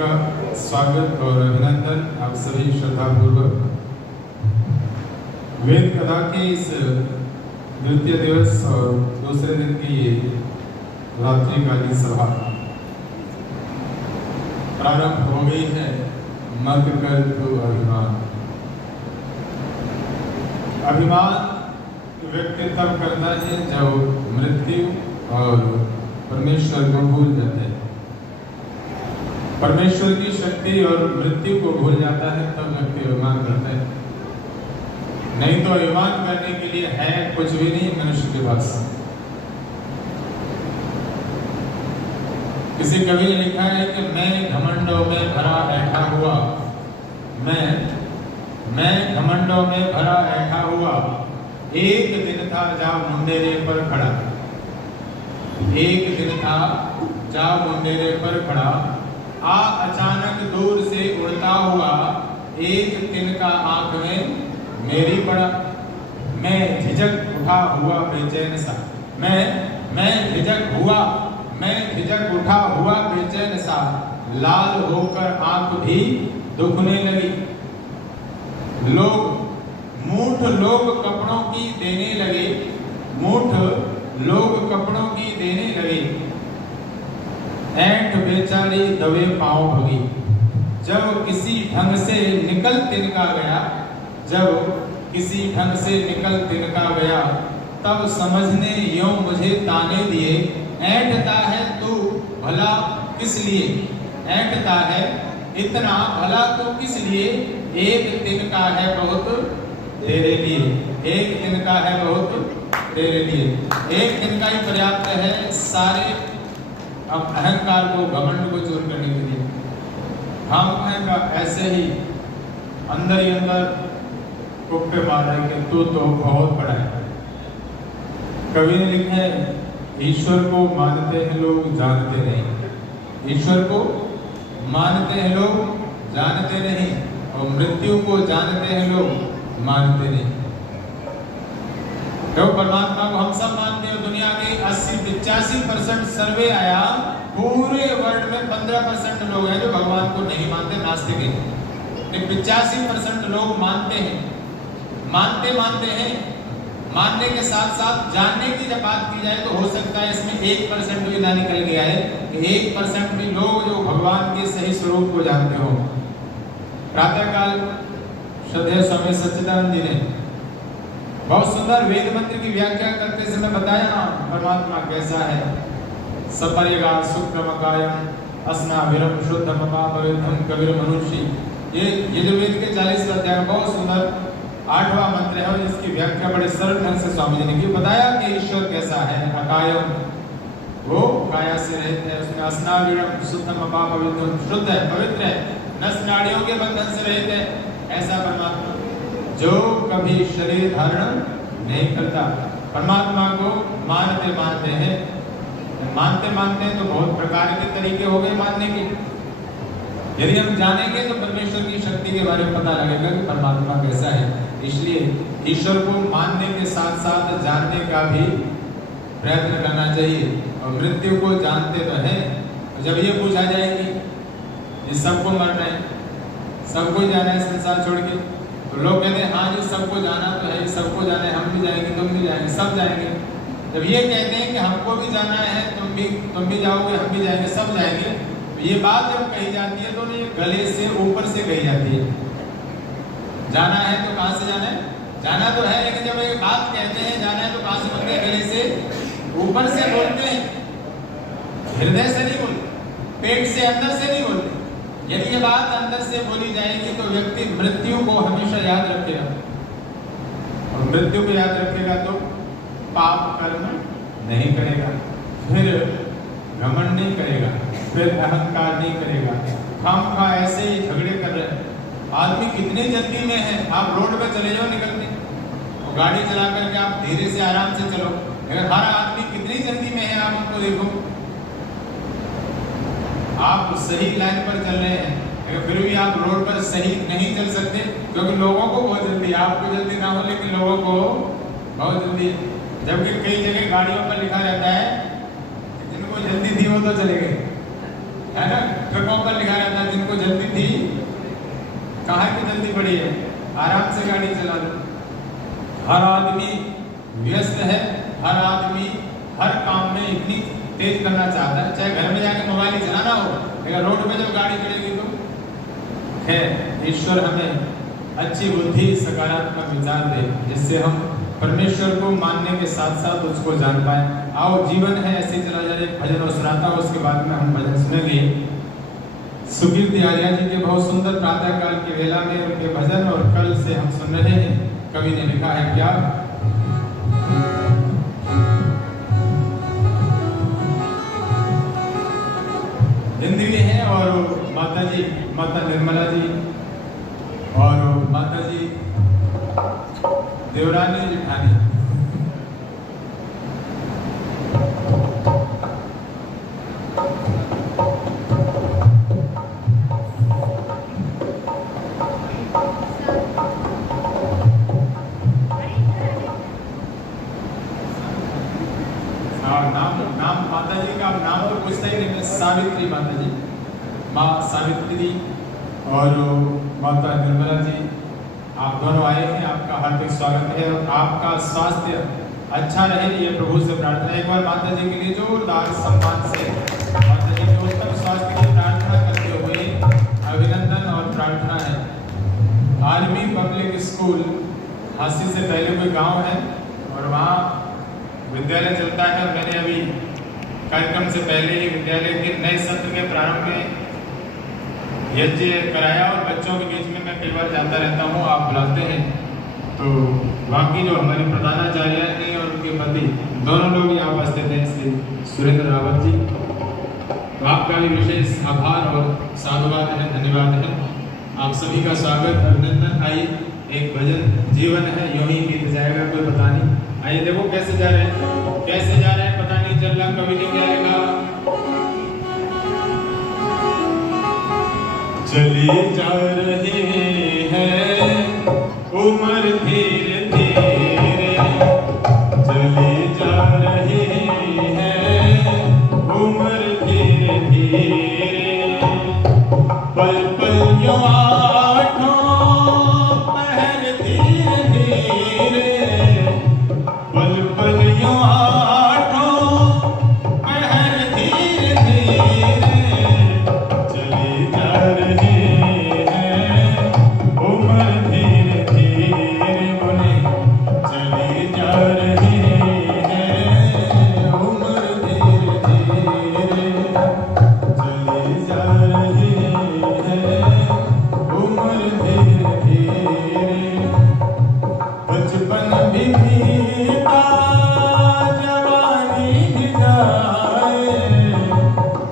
का स्वागत और अभिनंदन आप सभी श्रद्धापूर्वक वेद कथा के इस द्वितीय दिवस और दूसरे दिन की ये रात्रिकालीन सभा प्रारंभ हो गई है। मत कर तू अभिमान। अभिमान व्यक्ति तब करता है जब मृत्यु और परमेश्वर को भूल जाते हैं। परमेश्वर की शक्ति और मृत्यु को भूल जाता है तब व्यक्ति अभिमान करता है। नहीं तो अभिमान करने के लिए है कुछ भी नहीं मनुष्य के पास। किसी कवि ने लिखा है कि मैं घमंडों में भरा बैठा हुआ, मैं घमंडों में भरा बैठा हुआ, एक दिन था जा मुंडेरे पर खड़ा। एक दिन था जा मुंडेरे पर खड़ा, आ अचानक दूर से उड़ता हुआ, एक तिनका आंख में मेरी पड़ा। मैं झिझक उठा हुआ बेचैन सा, मैं झिझक उठा हुआ बेचैन सा, लाल होकर आंख भी दुखने लगी। मूठ लोग कपड़ों की देने लगे, मूठ लोग कपड़ों की देने लगे, ऐंठ बेचारी दबे पांव भगी। जब किसी ढंग से निकल तिनका गया, जब किसी ढंग से निकल तिनका गया, तब समझने यूं मुझे ताने दिए, ऐंठता है तू भला किस लिए, ऐंठता है इतना भला तो किस लिए, एक तिनका है बहुत तेरे लिए, एक तिनका है बहुत तेरे लिए। एक तिनका ही पर्याप्त है सारे अब अहंकार को, घमंड को चूर करने के लिए। हम का ऐसे ही अंदर कुप्पे मार रहे कि तू तो बहुत बड़ा है। कवि ने लिखा है ईश्वर को मानते हैं लोग जानते नहीं, ईश्वर को मानते हैं लोग जानते नहीं, और मृत्यु को जानते हैं लोग मानते नहीं। तो परमात्मा को हम सब मानते हैं। दुनिया के 80-85% सर्वे आया, पूरे वर्ल्ड में 15% लोग हैं जो भगवान को नहीं मानते, नास्तिक हैं। 85% लोग मानते हैं, मानते हैं। मानने के साथ साथ जानने की जब बात की जाए तो हो सकता है इसमें 1% भी ना निकल गया है कि 1% भी लोग जो भगवान के सही स्वरूप को जानते हो। प्रातःकाल श्रद्धेय स्वामी सच्चिदानंद जी ने बहुत सुंदर वेद मंत्र की व्याख्या करते समय बताया परमात्मा कैसा है। सपर्यगा सुक्रमकायम अस्नाभिरम शुद्धम पापविद्धम कबीर मनुष्य। ये यजुर्वेद के 40वें अध्याय में बहुत सुंदर 8वां मंत्र है और इसकी व्याख्या बड़े सरल ढंग से स्वामी जी ने की। बताया कि ईश्वर कैसा है। अकायम, वो काया से रहित है, उसमें अस्नाभिरम शुद्धम पापविद्धम, शुद्ध है, पवित्र है, नस नाड़ियों के बंधन से रहित है। ऐसा परमात्मा जो कभी शरीर धारण नहीं करता। परमात्मा को मानते हैं, मानते हैं तो बहुत प्रकार के तरीके हो गए मानने के। यदि हम जानेंगे तो परमेश्वर की शक्ति के बारे में पता लगेगा कि परमात्मा कैसा है। इसलिए ईश्वर को मानने के साथ साथ जानने का भी प्रयत्न करना चाहिए। और मृत्यु को जानते तो हैं, जब ये पूछा जाए कि ये सबको मरना है, सबको जाना है संसार छोड़ के, तो लोग कहते हैं हाँ जी सबको जाना तो है, सबको जाना है, हम भी जाएंगे, तुम भी जाएंगे, सब जाएंगे। जब ये कहते हैं कि हमको भी जाना है, तुम भी जाओगे, हम भी जाएंगे, सब जाएंगे, तो ये बात जब कही जाती है तो ये गले से ऊपर से कही जाती है। जाना है तो कहाँ से जाना है? जाना तो है, लेकिन जब ये बात कहते हैं जाना है तो कहाँ से बोलते हैं? गले से ऊपर से बोलते हैं, हृदय से नहीं बोलते, पेट से अंदर से नहीं बोलते। यदि ये बात अंदर से बोली जाएगी तो व्यक्ति मृत्यु को हमेशा याद रखेगा, और मृत्यु को याद रखेगा तो पाप कर्म नहीं करेगा, फिर घमंड नहीं करेगा, फिर अहंकार नहीं करेगा। हम का ऐसे ही झगड़े कर रहे हैं। आदमी कितने जल्दी में है, आप रोड पे चले जाओ निकलते, और गाड़ी चला करके आप धीरे से आराम से चलो, अगर हर आदमी कितनी जल्दी में है आप उनको देखो। आप सही लाइन पर चल रहे हैं, लेकिन फिर भी आप रोड पर सही नहीं चल सकते, क्योंकि लोगों को बहुत जल्दी है। आपको जल्दी ना हो लेकिन लोगों को बहुत जल्दी है। जबकि कई जगह गाड़ियों पर लिखा रहता है जिनको जल्दी थी वो तो चले गए, है ना, ट्रकों पर लिखा रहता है जिनको जल्दी थी, कहाँ की जल्दी पड़ी है, आराम से गाड़ी चला लो। हर आदमी व्यस्त है, हर आदमी हर काम में इतनी तेज करना चाहता है, चाहे घर में जाके मोबाइल ही चलाना हो, लेकिन रोड पे जब गाड़ी चलेगी तो खैर ईश्वर हमें अच्छी बुद्धि, सकारात्मक विचार दे, जिससे हम परमेश्वर को मानने के साथ साथ उसको जान पाए। आओ, जीवन है ऐसे ही चला जाए। भजन और सुनाता हो, उसके बाद में हम भजन सुनेंगे। सुकीर्ति आर्या जी के बहुत सुंदर प्रातः काल की वेला में उनके भजन, और कल से हम सुन रहे हैं। कवि ने लिखा है क्या, हिंदी में है, और माता जी, माता निर्मला जी और माता जी देवरानी जेठानी। नाम माता जी का नाम तो पूछता ही नहीं, सावित्री माता जी, माँ सावित्री और माता निर्मला जी, आप दोनों आए हैं, आपका हार्दिक स्वागत है और आपका स्वास्थ्य अच्छा रहे, ये प्रभु से प्रार्थना। एक बार माता जी के लिए जोरदार सम्मान से माता जी के उत्तम स्वास्थ्य की प्रार्थना करते हुए अभिनंदन और प्रार्थना है। आर्मी पब्लिक स्कूल हांसी से पहले कोई गांव है और वहाँ विद्यालय चलता है, और मैंने अभी कार्यक्रम से पहले ही विद्यालय के नए सत्र के प्रारंभ में यज्ञ कराया, और बच्चों के बीच में मैं कई बार जाता रहता हूँ, आप बुलाते हैं, तो बाकी जो हमारी प्रधानाचार्य हैं और उनके पति दोनों लोग यहाँ उपस्थित हैं, श्री सुरेंद्र रावत जी, तो आपका भी विशेष आभार और साधुवाद है, धन्यवाद है। आप सभी का स्वागत, अभिनंदन। आइए, एक भजन जीवन है यूं ही बीत जाएगा, कोई पता नहीं। आइए देखो कैसे जा रहे हैं, कैसे जा रहे हैं पता नहीं चल रहा, कभी नहीं जाएगा। चली जा रही है उम्र धीरे धीरे, चली जा रही है उम्र धीरे धीरे, पल पल यूं आठों पहर धीरे धीरे, पल पल यूं आठों पहर धीरे धीरे, चली जा रही है उम्र धीरे धीरे, बोले चली जा रही है उम्र धीरे धीरे, चली जा रही है उम्र धीरे धीरे, बचपन भी बीता जवानी भी जाए,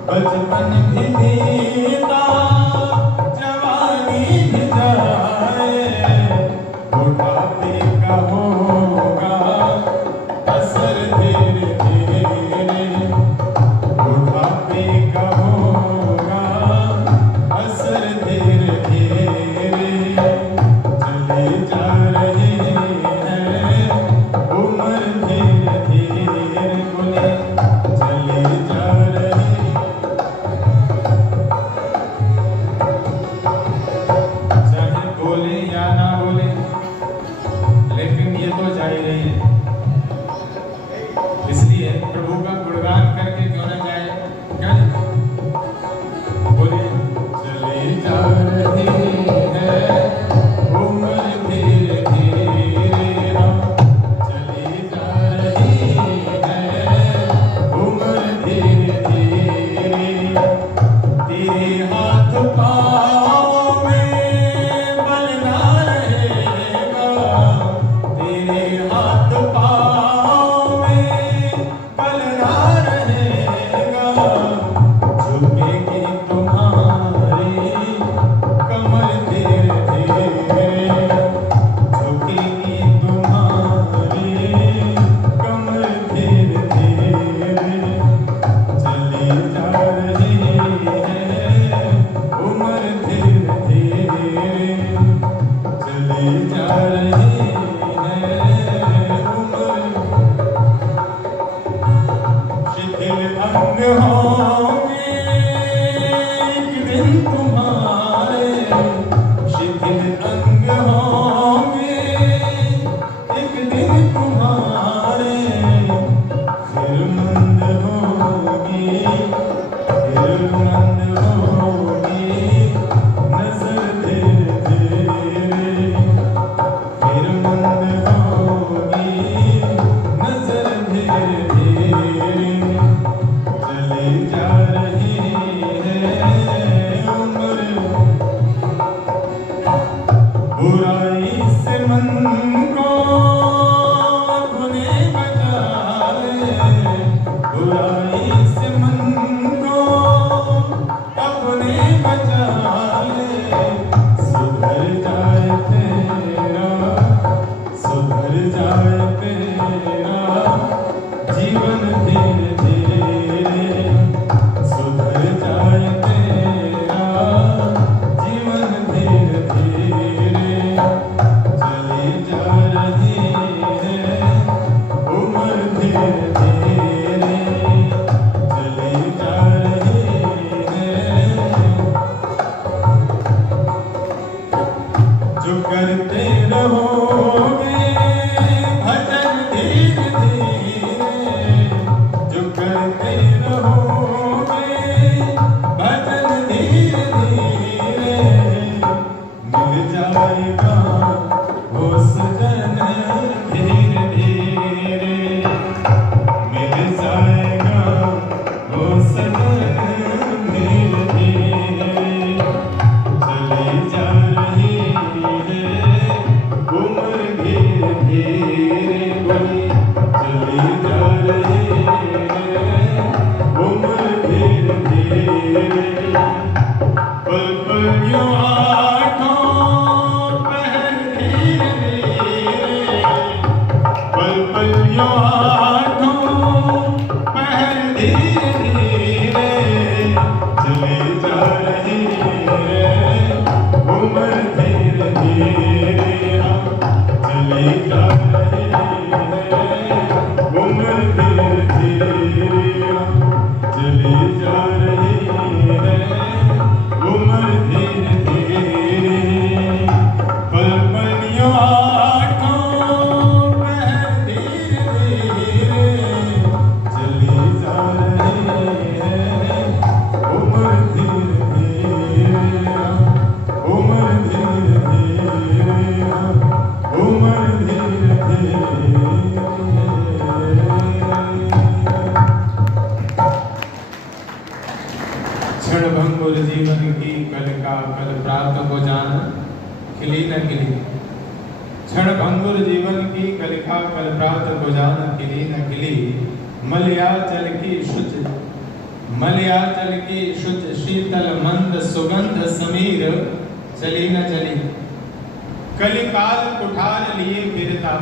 बचपन भी बीता जवानी भी जाए, बुढ़ापे का होगा असर धीरे धीरे, बुढ़ापे का होगा असर धीरे धीरे, चली जा रही है उम्र धीरे धीरे, बोले चली जा रही। चाहे बोले या ना बोले, लेकिन ये तो जा ही रही है, इसलिए प्रभु का गुणगान करके क्यों न जाए, क्या बोले चली जा रही है उम्र धीरे धीरे, हम चली जा रही है उम्र धीरे धीरे, तेरे हाथ पाँव में बल ना रहेगा, तेरे हाथ पाँव में बल ना रहेगा, झुकेगी तुम्हारी कमर धीरे धीरे, झुकेगी तुम्हारी कमर धीरे धीरे, चली जा रही है उम्र धीरे धीरे, चली जा रही है उम्र मेरा जीवन धीरे धीरे सुधर जाए तेरा जीवन धीरे धीरे चली जा रही है उम्र धीरे धीरे चली जा रही है जो करते रहोगे भजन धीरे धीरे जो करते रहोगे भजन धीरे धीरे मिल जाएगा वो सजन धीरे धीरे मिल जाएगा वो सजन धीरे धीरे चली जा रही है उम्र धीरे धीरे बनी चली जा रही है उम्र धीरे धीरे पल पल यूं आँखों पहर धीरे धीरे पल पल यूं आँखों पहर धीरे धीरे चली जा रही है उम्र धीरे धीरे चली जा रही है उम्र धीरे धीरे चली जा रही है उम्र धीरे धीरे पल पल यूं आँखों पहर धीरे धीरे चली जा रही है उम्र धीरे धीरे उम्र धीरे धीरे उम्र धीरे धीरे क्षण भंगुर जीवन की कल का कल प्राप्त हो जाना खिली न खिली क्षण भंगुर जीवन की कल का कल प्राप्त हो जाना खिली न खिली मलयाचल की शुच शीतल मंद सुगंध समीर चली न चली कलिकाल कुठार लिए फिरता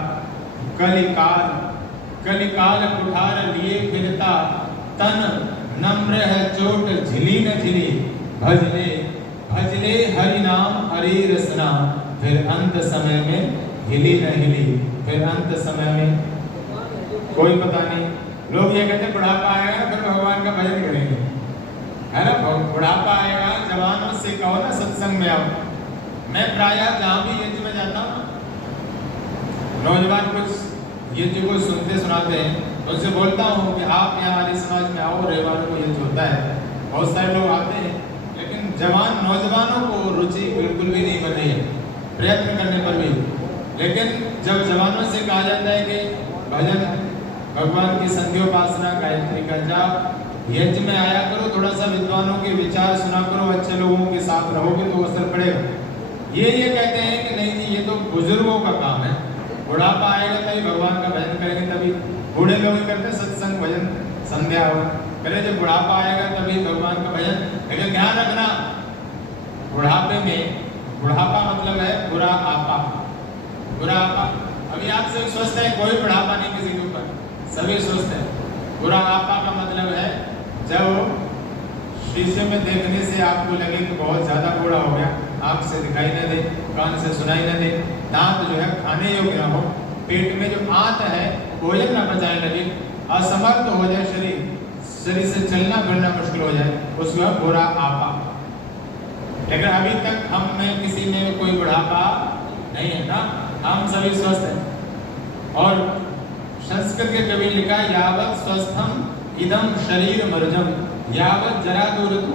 कलिकाल कुठार लिए फिरता तन नम्र है चोट झिली न झिली भजले भजले हरि नाम हरि रसना फिर अंत समय में हिली न हिली फिर अंत समय में कोई पता नहीं लोग ये कहते बुढ़ापा आएगा फिर भगवान का भजन करेंगे है ना बुढ़ापा आएगा जवानों से कहो ना सत्संग में आओ मैं प्रायः जहाँ भी यज्ञ में जाता हूँ नौजवान कुछ यज्ञ को सुनते सुनाते हैं उनसे बोलता हूँ कि आप यहाँ आर्य समाज में आओ रविवार को यज्ञ होता है बहुत सारे लोग आते हैं लेकिन जवान नौजवानों को रुचि बिल्कुल भी नहीं बन रही है प्रयत्न करने पर भी लेकिन जब जवानों से कहा जाता है कि भजन भगवान की संध्योपासना गायत्री का जाप यज्ञ में आया करो थोड़ा सा विद्वानों के विचार सुना करो अच्छे लोगों के साथ रहोगे तो असर पड़ेगा ये कहते हैं कि नहीं जी ये तो बुजुर्गों का काम है बुढ़ापा आएगा तभी भगवान का भजन करेंगे तभी बूढ़े लोग करते सत्संग भजन संध्या हो पहले जब बुढ़ापा आएगा तभी भगवान का भजन लेकिन ध्यान रखना बुढ़ापे में बुढ़ापा मतलब है बुरा आपा अभी आप सभी स्वस्थ है कोई बुढ़ापा नहीं किसी के ऊपर सभी स्वस्थ है बुरा आपा का मतलब है जब शीशे में देखने से आपको लगे कि बहुत ज्यादा बूढ़ा हो गया आंख से दिखाई न दे कान से सुनाई न दे दांत जो है खाने योग्य न हो पेट में जो आंत है भोजन न पचाने लगे असमर्थ हो जाए शरीर से चलना फिरना मुश्किल हो जाए उसको बुरा आपा लेकिन अभी तक हम में किसी में कोई बुढ़ापा नहीं है ना हम सभी स्वस्थ हैं और संस्कृत के कवि लिखा यावत स्वस्थम इदम शरीर मर्जम यावत जरा दूरतु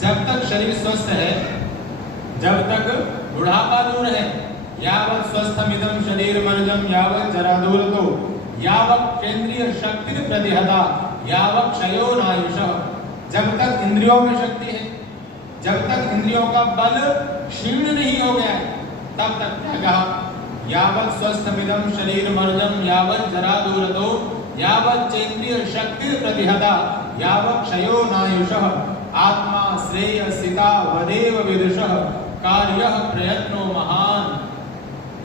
जब तक शरीर स्वस्थ है जब तक बुढ़ापा दूर है यावत स्वस्थम इदम शरीर मर्जम यावत जरा दूरतु यावत केंद्रीय शक्ति प्रतिहता यावत क्षयो नायुषः जब तक इंद्रियों में शक्ति है जब तक इंद्रियों का बल क्षीण नहीं हो गया तब तक क्या कहा यावत स्वस्थमिदं शरीर मर्जम यावत जरा दूरतो यावत चेन्द्रिय शक्ति प्रतिहता यावत क्षयो नायुषः आत्मा श्रेय सिता वदेव विदुषः कार्यः प्रयत्नो महान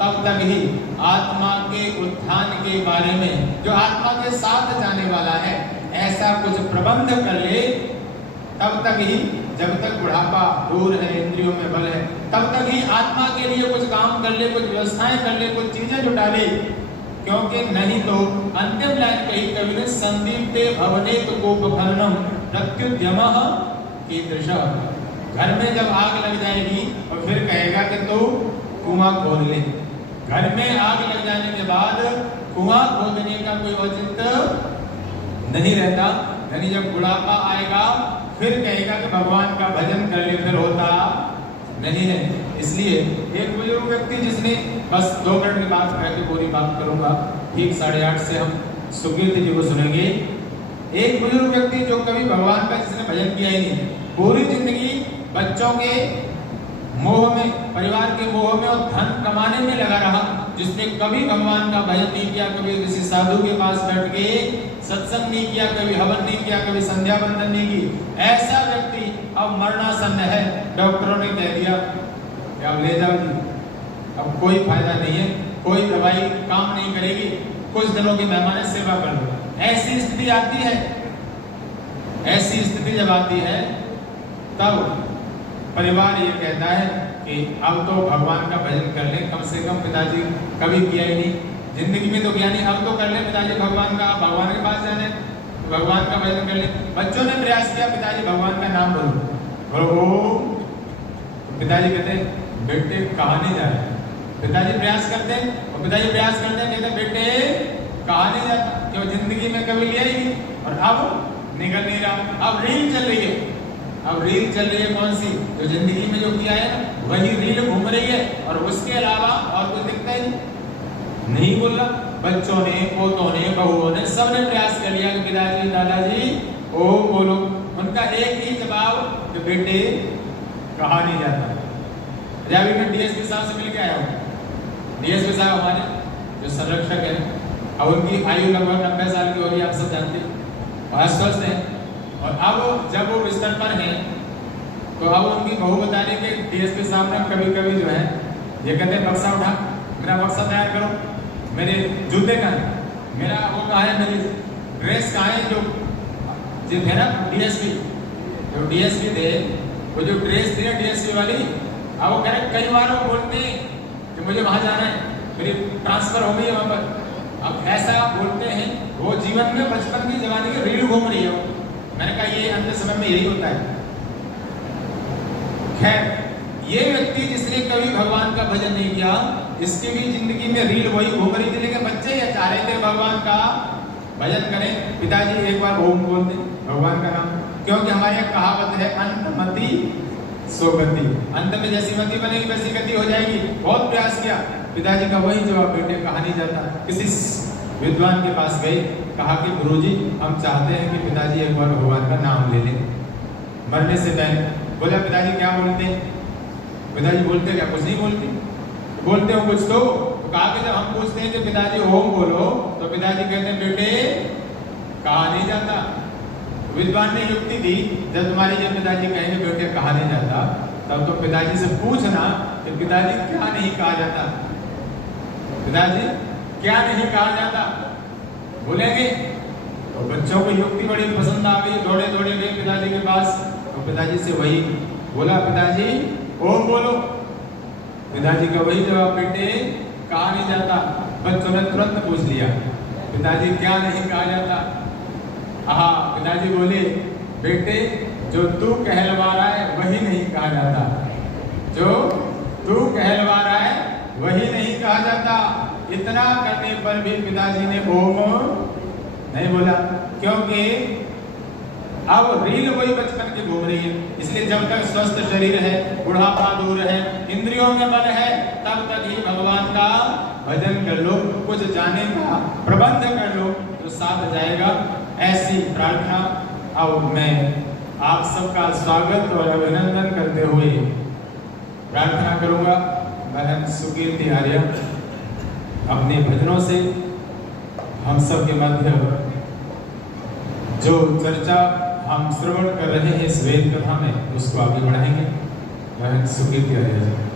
तब तक ही आत्मा के उत्थान के बारे में, जो आत्मा के साथ जाने वाला है, ऐसा कुछ प्रबंध कर ले, तब तक ही, जब तक बुढ़ापा दूर है, इंद्रियों में बल है, तब तक ही आत्मा के लिए कुछ काम कर ले, कुछ व्यवस्थाएं कर ले, कुछ चीजें जुटा ले। क्योंकि नहीं तो अंतिम लाइन कही कवि ने, संदीप्ते भवनेत कोपफलनम प्रत्युद्यमः कीदृशः। घर में जब आग लग जाएगी और फिर कहेगा कि तू कुआं खोद ले। घर में आग लग जाने के बाद कुआं खोदने का कोई औचित्य नहीं रहता। यानी जब बुढ़ापा आएगा फिर कहेगा कि भगवान का भजन कर ले, फिर होता नहीं है। इसलिए एक बुजुर्ग व्यक्ति जिसने, बस 2 मिनट की बात कह के पूरी बात करूंगा, ठीक 8:30 से हम सुकीर्ति जी को सुनेंगे। एक बुजुर्ग व्यक्ति जो कभी भगवान का जिसने भजन किया ही नहीं, पूरी जिंदगी बच्चों के मोह में, परिवार के मोह में और धन कमाने में लगा रहा, जिसने कभी भगवान का भजन नहीं किया, कभी किसी साधु के पास बैठ के सत्संग नहीं किया, कभी हवन नहीं किया, कभी संध्या बंदन नहीं की, ऐसा व्यक्ति अब मरणासन है। डॉक्टरों ने कह दिया कि अब ले जाओ जी, अब कोई फायदा नहीं है, कोई दवाई काम नहीं करेगी, कुछ दिनों की मेहमान सेवा कर लो। ऐसी स्थिति आती है। ऐसी स्थिति जब आती है तब परिवार ये कहता है कि अब तो भगवान का भजन कर ले, कम से कम पिताजी कभी किया ही नहीं, जिंदगी में तो किया नहीं, अब तो कर ले पिताजी भगवान का, भगवान के पास जाने, भगवान का भजन कर ले। बच्चों ने प्रयास किया, पिताजी भगवान का नाम बोलो, पिताजी कहते बेटे कहाँ नहीं जा रहे। पिताजी प्रयास करते और पिताजी प्रयास करते कहते बेटे कहाँ नहीं जाता, क्यों जिंदगी में कभी लिया ही नहीं, और अब निकल नहीं रहा। अब रील चल रही है, अब रील चल रही है कौन सी, जो जिंदगी में जो किया है वही रील घूम रही है, और उसके अलावा और कुछ दिखता ही नहीं। बोला बच्चों ने, पोतों ने, बहुओं ने, सबने प्रयास कर लिया कि पिताजी दादाजी ओ बोलो। उनका एक ही जवाब कि बेटे कहा नहीं जाता। अभी मैं डीएसपी साहब से मिल के आया हूँ। डीएसपी साहब हमारे जो संरक्षक है, अब उनकी आयु लगभग 90 साल की हो रही है, आप सब जानते हैं, और स्वस्थ है। और अब जब वो बिस्तर पर हैं तो अब उनकी बहू बता रही कि डीएसपी साहब ने कभी कभी जो है ये कहते हैं बक्सा उठा, मेरा बक्सा तैयार करो, मेरे जूते कहाँ है, मेरा वो कहाँ है, मेरी ड्रेस कहाँ है, जो थे ना डीएसपी, जो डीएसपी थे, वो जो ड्रेस थी ना डीएसपी वाली, अब वो कह रहे कई बार वो बोलते हैं कि मुझे वहाँ जाना है, मेरी ट्रांसफर हो गई है वहाँ पर। अब ऐसा बोलते हैं, वो जीवन में बचपन की जवानी की रील घूम रही है। मैंने कहा ये अंत समय में यही होता है। खैर, ये व्यक्ति जिसने कभी भगवान का भजन नहीं किया, इसकी भी जिंदगी में रील वही घूम रही थी, लेकिन बच्चे ये चाह रहे थे भगवान का भजन करें। पिताजी एक बार ओम बोल दें भगवान का नाम, क्योंकि हमारे यहाँ कहावत है अंतमति सोगति, अंत में जैसी मति बनेगी वैसी गति हो जाएगी। बहुत प्रयास किया, पिताजी का वही जवाब बेटे कहा नहीं जाता। किसी विद्वान के पास गए, कहा कि गुरुजी हम चाहते हैं कि पिताजी एक बार भगवान का नाम ले लें मरने से पहले। बोला पिताजी क्या बोलते हैं? पिताजी बोलते क्या? कुछ नहीं बोलते। बोलते हो कुछ तो कहा कि जब हम पूछते हैं कि पिताजी ओम बोलो, तो पिताजी कहते हैं बेटे कहा नहीं जाता। विद्वान ने युक्ति दी, जब तुम्हारी जब पिताजी कहेंगे बेटे कहा नहीं जाता, तब तो पिताजी से पूछना कि पिताजी क्या नहीं कहा जाता, पिताजी क्या नहीं कहा जाता, बोलेंगे। तो बच्चों को युक्ति बड़ी पसंद आ गई, दौड़े दौड़े गए पिताजी के पास, तो पिताजी से वही बोला पिताजी ओम बोलो। पिताजी का वही जवाब बेटे कहा नहीं जाता। बच्चों ने तुरंत पूछ लिया पिताजी क्या नहीं कहा जाता? हाँ, पिताजी बोले बेटे जो तू कहलवा रहा है वही नहीं कहा जाता, जो तू कहलवा रहा है वही नहीं कहा जाता। इतना करने पर भी पिताजी ने ओम नहीं बोला, क्योंकि अब रील वही बचपन की घूम रही है। इसलिए जब तक स्वस्थ शरीर है, बुढ़ापा दूर है, इंद्रियों में बल है, तब तक ही भगवान का भजन कर लो, कुछ जाने का प्रबंध कर लो तो साथ जाएगा। ऐसी प्रार्थना अब मैं आप सबका स्वागत और अभिनंदन करते हुए प्रार्थना करूंगा। बहन सुकीर्ति आर्य अपने भजनों से हम सब के मध्य जो चर्चा हम श्रवण कर रहे हैं इस वेद कथा में, उसको आगे बढ़ाएंगे। बहन सुकीर्ति आर्य।